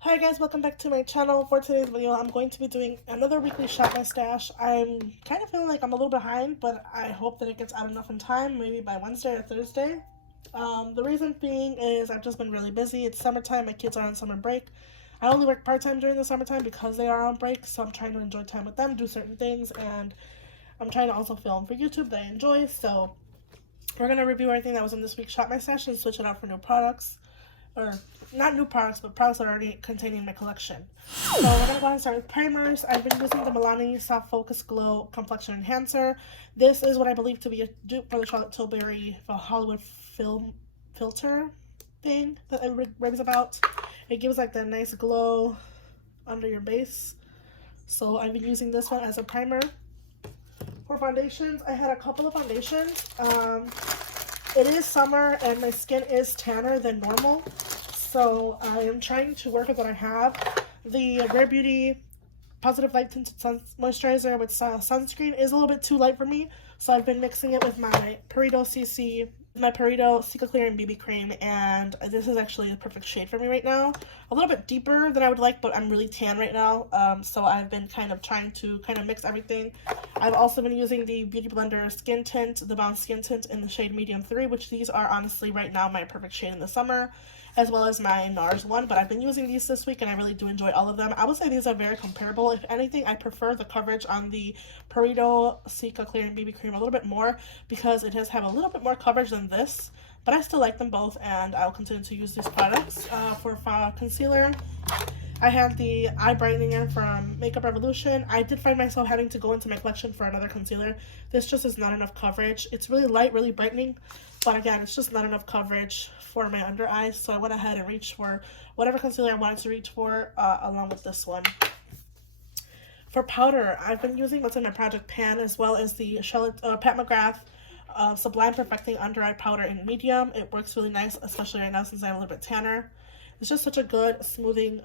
Hi guys, welcome back to my channel. For today's video, I'm going to be doing another weekly shop my stash. I'm kind of feeling like I'm a little behind, but I hope that it gets out enough in time, maybe by Wednesday or Thursday. The reason being is I've just been really busy. It's summertime, my kids are on summer break. I only work part-time during the summertime because they are on break, so I'm trying to enjoy time with them, do certain things, and I'm trying to also film for YouTube that I enjoy. So we're going to review everything that was in this week's shop my stash and switch it out for new products, or not new products, but products that are already containing my collection. So we're gonna go ahead and start with primers. I've been using the Milani Soft Focus Glow Complexion Enhancer. This is what I believe to be a dupe for the Charlotte Tilbury Hollywood film filter thing that everybody raves about. It gives like that nice glow under your base. So I've been using this one as a primer. For foundations, I had a couple of foundations. It is summer and my skin is tanner than normal, so I am trying to work with what I have. The Rare Beauty Positive Light Tinted Moisturizer with sunscreen is a little bit too light for me, so I've been mixing it with my Perrigo Cica Clearing BB Cream, and this is actually the perfect shade for me right now. A little bit deeper than I would like, but I'm really tan right now, so I've been kind of trying to mix everything. I've also been using the Beauty Blender Skin Tint, the Bounce Skin Tint in the shade Medium 3, which these are honestly right now my perfect shade in the summer, as well as my NARS one, but I've been using these this week and I really do enjoy all of them. I would say these are very comparable. If anything, I prefer the coverage on the Perrigo Cica Clearing BB Cream a little bit more because it does have a little bit more coverage than this, but I still like them both and I'll continue to use these products. For concealer, I have the eye brightener from Makeup Revolution. I did find myself having to go into my collection for another concealer. This just is not enough coverage. It's really light, really brightening, but again, it's just not enough coverage for my under eyes, so I went ahead and reached for whatever concealer I wanted to reach for, along with this one. For powder, I've been using what's in my project pan, as well as the Pat McGrath Sublime Perfecting Under Eye Powder in medium. It works really nice, especially right now since I'm a little bit tanner. It's just such a good smoothing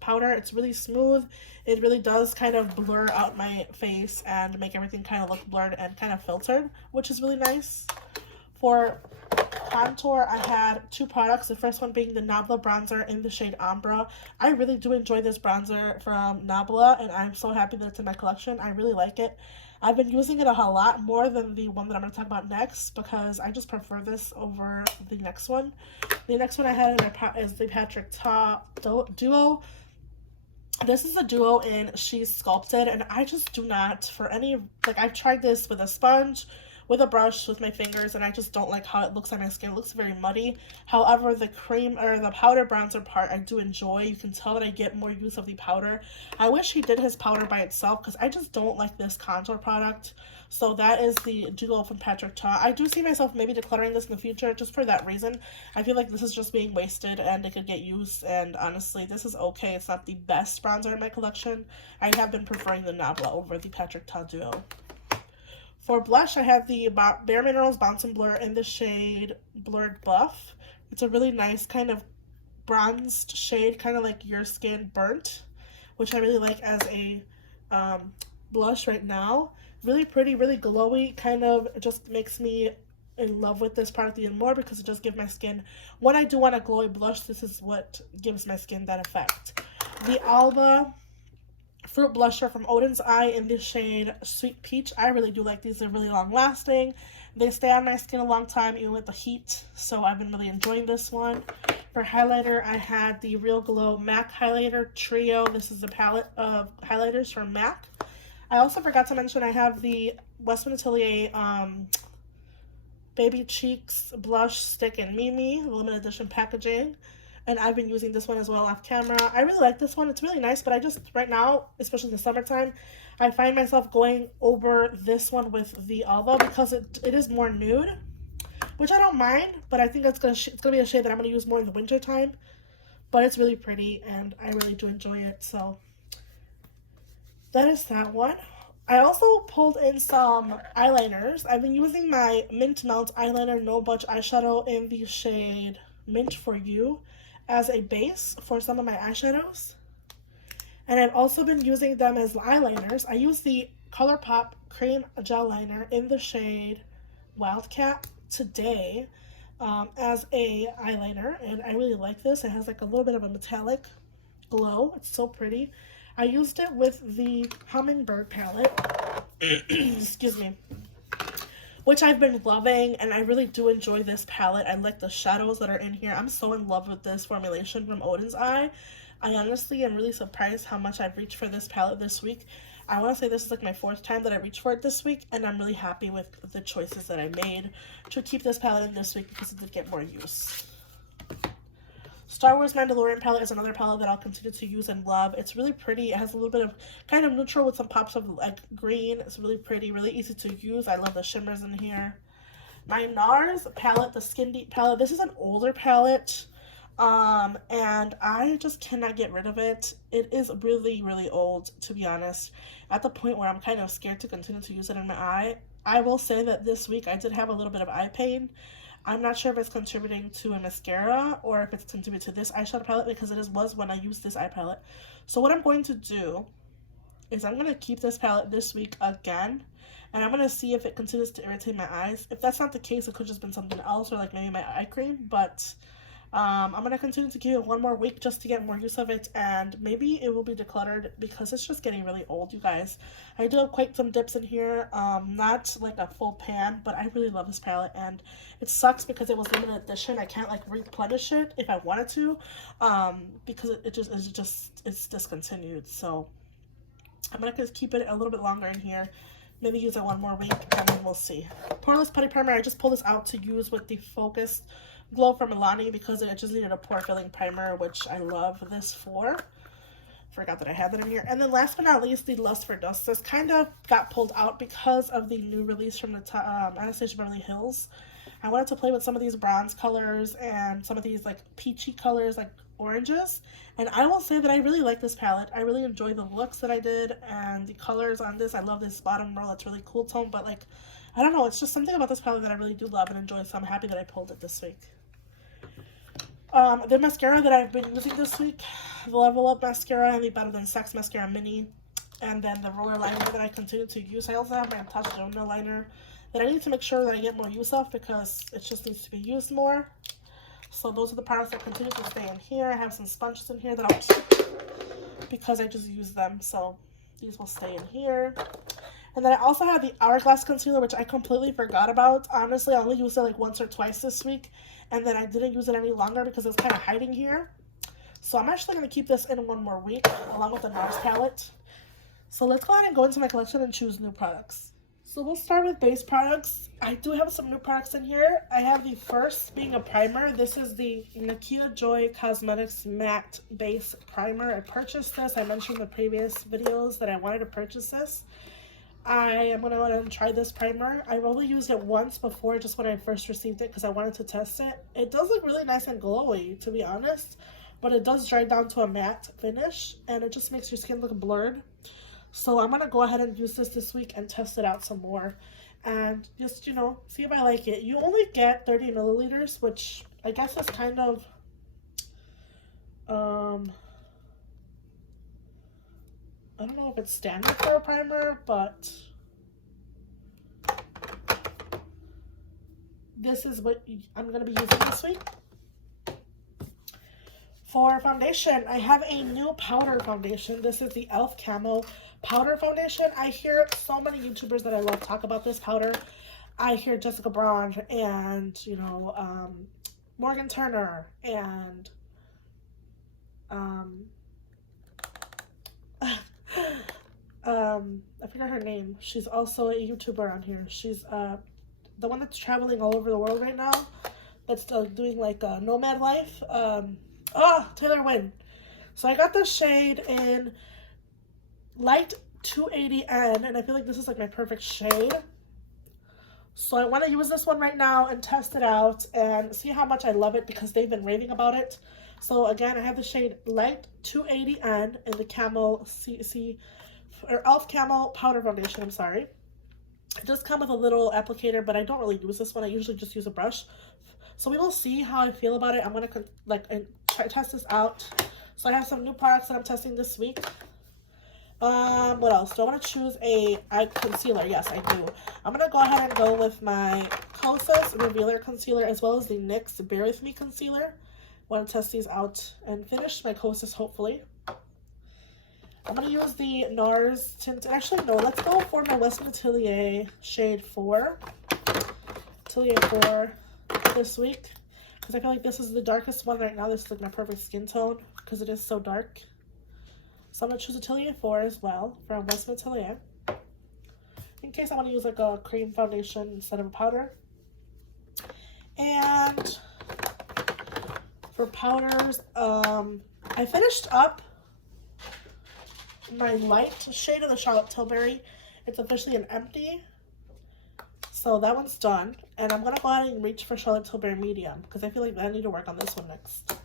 powder. It's really smooth. It really does kind of blur out my face and make everything kind of look blurred and kind of filtered, which is really nice. For contour, I had two products. The first one being the Nabla bronzer in the shade Ambra. I really do enjoy this bronzer from Nabla, and I'm so happy that it's in my collection. I really like it. I've been using it a lot more than the one that I'm going to talk about next because I just prefer this over the next one. The next one I had in my is the Patrick Ta Duo. This is a duo in She's Sculpted, and I just do not, for any, I've tried this with a sponge, with a brush, with my fingers, and I just don't like how it looks on my skin. It looks very muddy. However, the cream or the powder bronzer part I do enjoy. You can tell that I get more use of the powder. I wish he did his powder by itself because I just don't like this contour product. So that is the duo from Patrick Ta. I do see myself maybe decluttering this in the future just for that reason. I feel like this is just being wasted and it could get used, and honestly, this is okay. It's not the best bronzer in my collection. I have been preferring the Nabla over the Patrick Ta duo. For blush, I have the Bare Minerals Bounce and Blur in the shade Blurred Buff. It's a really nice kind of bronzed shade, kind of like Your Skin Burnt, which I really like as a blush right now. Really pretty, really glowy, kind of just makes me in love with this product even more because it just gives my skin, when I do want a glowy blush, this is what gives my skin that effect. The Alba Fruit Blusher from Odin's Eye in the shade Sweet Peach. I really do like these. They're really long lasting. They stay on my skin a long time even with the heat, so I've been really enjoying this one. For highlighter, I had the Real Glow MAC Highlighter Trio. This is a palette of highlighters from MAC. I also forgot to mention I have the Westman Atelier Baby Cheeks Blush Stick in Mimi, limited edition packaging. And I've been using this one as well off camera. I really like this one. It's really nice, but I just, right now, especially in the summertime, I find myself going over this one with the Alba because it is more nude, which I don't mind, but I think it's gonna be a shade that I'm gonna use more in the winter time. But it's really pretty, and I really do enjoy it, so that is that one. I also pulled in some eyeliners. I've been using my Mint Melt Eyeliner No Budge Eyeshadow in the shade Mint For You as a base for some of my eyeshadows, and I've also been using them as eyeliners. I use the ColourPop Cream Gel Liner in the shade Wildcat today. as a eyeliner, and I really like this. It has like a little bit of a metallic glow. It's so pretty. I used it with the Hummingbird palette. Excuse me. Which I've been loving, and I really do enjoy this palette. I like the shadows that are in here. I'm so in love with this formulation from Odin's Eye. I honestly am really surprised how much I've reached for this palette this week. I want to say this is like my 4th time that I reached for it this week, and I'm really happy with the choices that I made to keep this palette in this week because it did get more use. Star Wars Mandalorian palette is another palette that I'll continue to use and love. It's really pretty. It has a little bit of kind of neutral with some pops of like green. It's really pretty, really easy to use. I love the shimmers in here. My NARS palette, the Skin Deep palette. This is an older palette, and I just cannot get rid of it. It is really, really old, to be honest, at the point where I'm kind of scared to continue to use it in my eye. I will say that this week I did have a little bit of eye pain. I'm not sure if it's contributing to a mascara or if it's contributing to this eyeshadow palette, because it was when I used this eye palette. So what I'm going to do is I'm going to keep this palette this week again, and I'm going to see if it continues to irritate my eyes. If that's not the case, it could just been something else, or like maybe my eye cream, but I'm going to continue to give it one more week just to get more use of it, and maybe it will be decluttered because it's just getting really old, you guys. I do have quite some dips in here, not like a full pan, but I really love this palette, and it sucks because it was limited edition. I can't like replenish it if I wanted to, because it's discontinued. So I'm going to keep it a little bit longer in here, maybe use it one more week, and then we'll see. Poreless Putty Primer, I just pulled this out to use with the Focused Glow from Milani because it just needed a pore filling primer, which I love this for. Forgot that I had that in here. And then last but not least, the Lust for Dust. This kind of got pulled out because of the new release from the Anastasia Beverly Hills. I wanted to play with some of these bronze colors and some of these like peachy colors, like oranges. And I will say that I really like this palette. I really enjoy the looks that I did and the colors on this. I love this bottom row. That's really cool tone, but like, I don't know. It's just something about this palette that I really do love and enjoy. So I'm happy that I pulled it this week. The mascara that I've been using this week, the Level Up mascara and the Better Than Sex mascara mini, and then the roller liner that I continue to use. I also have my Natasha Denona liner that I need to make sure that I get more use of because it just needs to be used more. So those are the products that continue to stay in here. I have some sponges in here that I'll keep because I just use them, so these will stay in here. And then I also have the Hourglass concealer, which I completely forgot about. Honestly, I only used it like once or twice this week, and then I didn't use it any longer because it's kind of hiding here. So I'm actually going to keep this in one more week along with the NARS palette. So let's go ahead and go into my collection and choose new products. So we'll start with base products. I do have some new products in here. I have the first being a primer. This is the Nakia Joy Cosmetics Matte Base Primer. I purchased this. I mentioned in the previous videos that I wanted to purchase this. I am going to go ahead and try this primer. I've only used it once before, just when I first received it because I wanted to test it. It does look really nice and glowy, to be honest, but it does dry down to a matte finish, and it just makes your skin look blurred. So I'm going to go ahead and use this week and test it out some more and just, you know, see if I like it. You only get 30 milliliters, which I guess is kind of, I don't know if it's standard for a primer, but this is what I'm going to be using this week. For foundation, I have a new powder foundation. This is the e.l.f. Camo Powder Foundation. I hear so many YouTubers that I love talk about this powder. I hear Jessica Braun and, you know, Morgan Turner and I forgot her name. She's also a YouTuber on here. She's the one that's traveling all over the world right now. That's doing like a nomad life. Taylor Wynn. So I got this shade in Light 280N, and I feel like this is like my perfect shade. So I want to use this one right now and test it out and see how much I love it because they've been raving about it. So again, I have the shade Light 280N in the Camo e.l.f. Camo Powder Foundation, I'm sorry. It does come with a little applicator, but I don't really use this one. I usually just use a brush. So we will see how I feel about it. I'm going to test this out. So I have some new products that I'm testing this week. What else? Do I want to choose a eye concealer? Yes, I do. I'm going to go ahead and go with my Kosas Revealer Concealer as well as the NYX Bear With Me Concealer. I want to test these out and finish my Kosas, hopefully. I'm going to use the NARS tint. Actually, no, let's go for my Western Atelier shade 4. Atelier 4 this week. Because I feel like this is the darkest one right now. This is like my perfect skin tone because it is so dark. So I'm going to choose Atelier 4 as well from Western Atelier. In case I want to use like a cream foundation instead of a powder. And for powders, I finished up my light shade of the Charlotte Tilbury. It's officially an empty. So that one's done. And I'm going to go ahead and reach for Charlotte Tilbury medium because I feel like I need to work on this one next.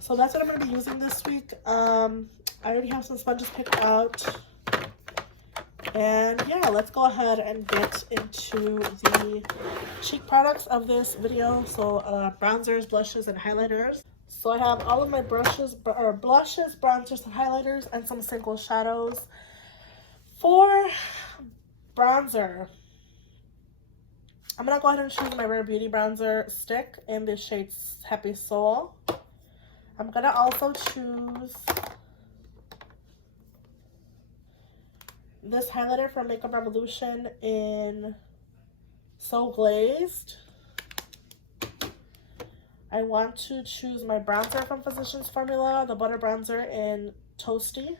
So that's what I'm going to be using this week. I already have some sponges picked out. And yeah, let's go ahead and get into the cheek products of this video. So bronzers, blushes, and highlighters. So I have all of my blushes, bronzers, and highlighters, and some single shadows. For bronzer, I'm going to go ahead and choose my Rare Beauty bronzer stick in the shade Happy Soul. I'm going to also choose this highlighter from Makeup Revolution in So Glazed. I want to choose my bronzer from Physicians Formula, the Butter Bronzer in Toasty.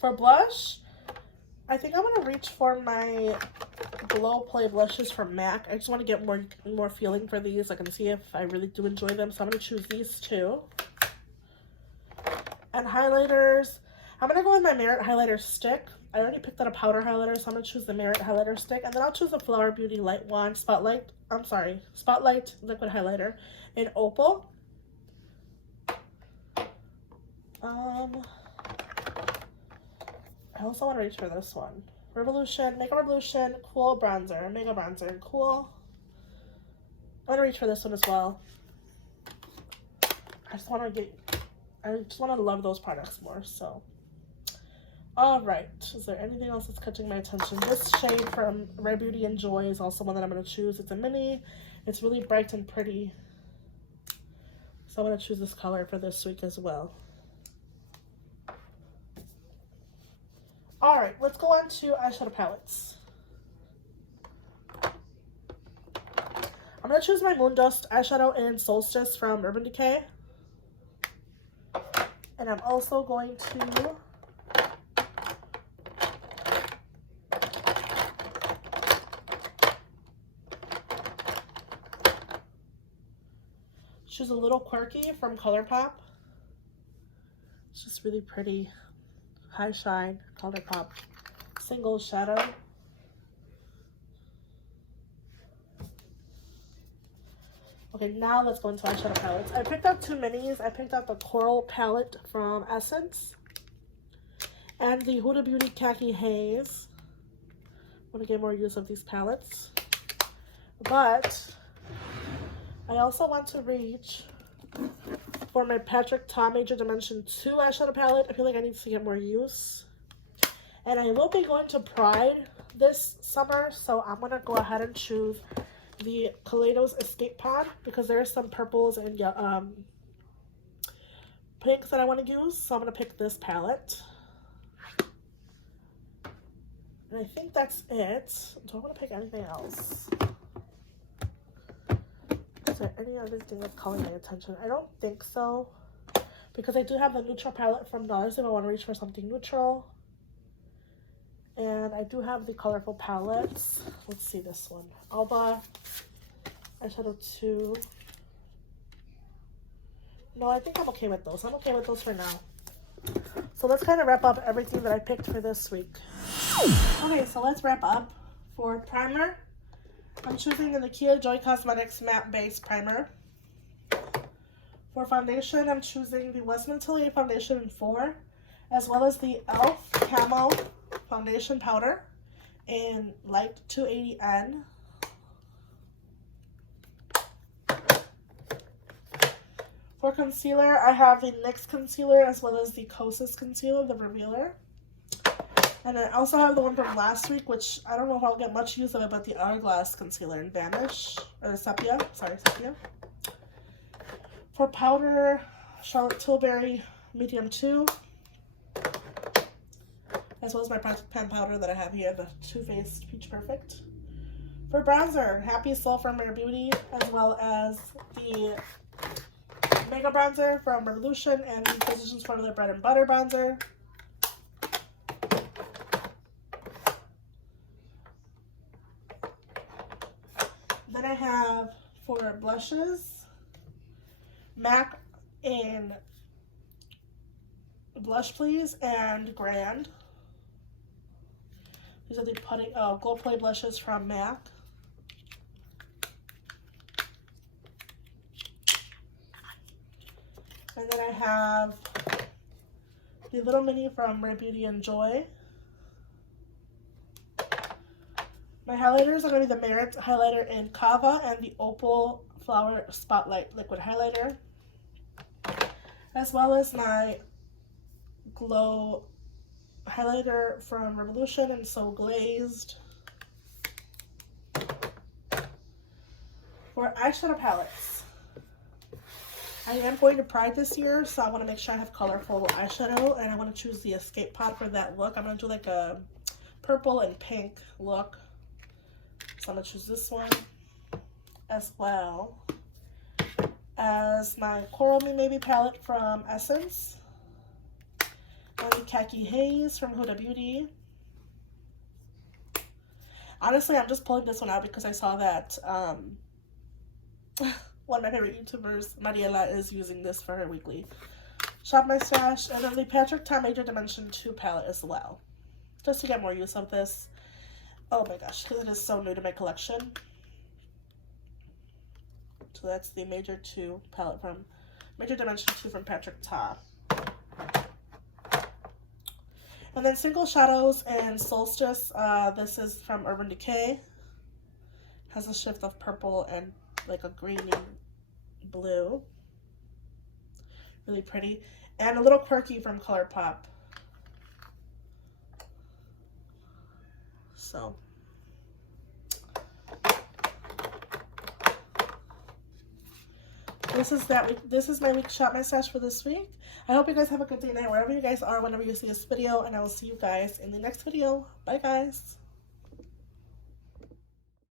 For blush, I think I'm going to reach for my Glow Play blushes from MAC. I just want to get more feeling for these. I can see if I really do enjoy them. So I'm going to choose these two. And highlighters, I'm going to go with my Merit highlighter stick. I already picked out a powder highlighter, so I'm going to choose the Merit highlighter stick. And then I'll choose the Flower Beauty Light Wand Spotlight liquid highlighter in Opal. I also want to reach for this one. Makeup Revolution Cool Bronzer. Mega Bronzer in Cool. I'm going to reach for this one as well. I just want to love those products more, so. Alright, is there anything else that's catching my attention? This shade from Rare Beauty and Joy is also one that I'm going to choose. It's a mini. It's really bright and pretty. So I'm going to choose this color for this week as well. Alright, let's go on to eyeshadow palettes. I'm going to choose my Moon Dust eyeshadow in Solstice from Urban Decay. And I'm also going to choose a Little Quirky from ColourPop. It's just really pretty. High Shine ColourPop single shadow. Okay, now let's go into eyeshadow palettes. I picked out two minis. I picked out the Coral palette from Essence and the Huda Beauty Khaki Haze. I want to get more use of these palettes. But I also want to reach for my Patrick Ta Major Dimension 2 eyeshadow palette. I feel like I need to get more use. And I will be going to Pride this summer, so I'm going to go ahead and choose the Kaleidos Escape Pod because there are some purples and pinks that I want to use. So I'm going to pick this palette. And I think that's it. Do I want to pick anything else? Is there any other thing that's calling my attention? I don't think so. Because I do have the neutral palette from NARS if I want to reach for something neutral. And I do have the colorful palettes. Let's see this one. Alba eyeshadow 2. No, I think I'm okay with those. I'm okay with those for now. So let's kind of wrap up everything that I picked for this week. Okay, so let's wrap up. For primer, I'm choosing the Nakia Joy Cosmetics Matte Base Primer. For foundation, I'm choosing the Western Atelier Foundation in 4, as well as the e.l.f. Camo Foundation Powder in Light 280N. For concealer, I have the NYX concealer as well as the Kosas concealer, the Revealer. And I also have the one from last week, which I don't know if I'll get much use of it, but the Hourglass concealer in Vanish, or Sepia, sorry, Sepia. For powder, Charlotte Tilbury Medium 2, as well as my pan powder that I have here, the Too Faced Peach Perfect. For bronzer, Happy Soul from Rare Beauty, as well as the Mega Bronzer from Revolution and the Physicians Formula Bread and Butter Bronzer. Then I have, for blushes, MAC in Blush Please and Grand. These are the Glow Play blushes from MAC. And then I have the Little Mini from Rare Beauty and Joy. My highlighters are going to be the Merit highlighter in Kava and the Opal Flower Spotlight liquid highlighter, as well as my Glow highlighter from Revolution and So Glazed. For eyeshadow palettes, I am going to Pride this year, so I want to make sure I have colorful eyeshadow, and I want to choose the Escape Pod for that look. I'm going to do like a purple and pink look, so I'm going to choose this one, as well as my Coral Me Maybe palette from Essence, and the Khaki Haze from Huda Beauty. Honestly, I'm just pulling this one out because I saw that one of my favorite YouTubers, Mariela, is using this for her weekly Shop My Stash. And then the Patrick Ta Major Dimension 2 palette as well, just to get more use of this. Oh my gosh, because it is so new to my collection. So that's the Major 2 palette from Major Dimension 2 from Patrick Ta. And then Single Shadows and Solstice. This is from Urban Decay. Has a shift of purple and like a greeny blue. Really pretty. And a little quirky from ColourPop. So this is my week Shop My Stash for this week. I hope you guys have a good day and night wherever you guys are whenever you see this video, and I will see you guys in the next video. Bye guys.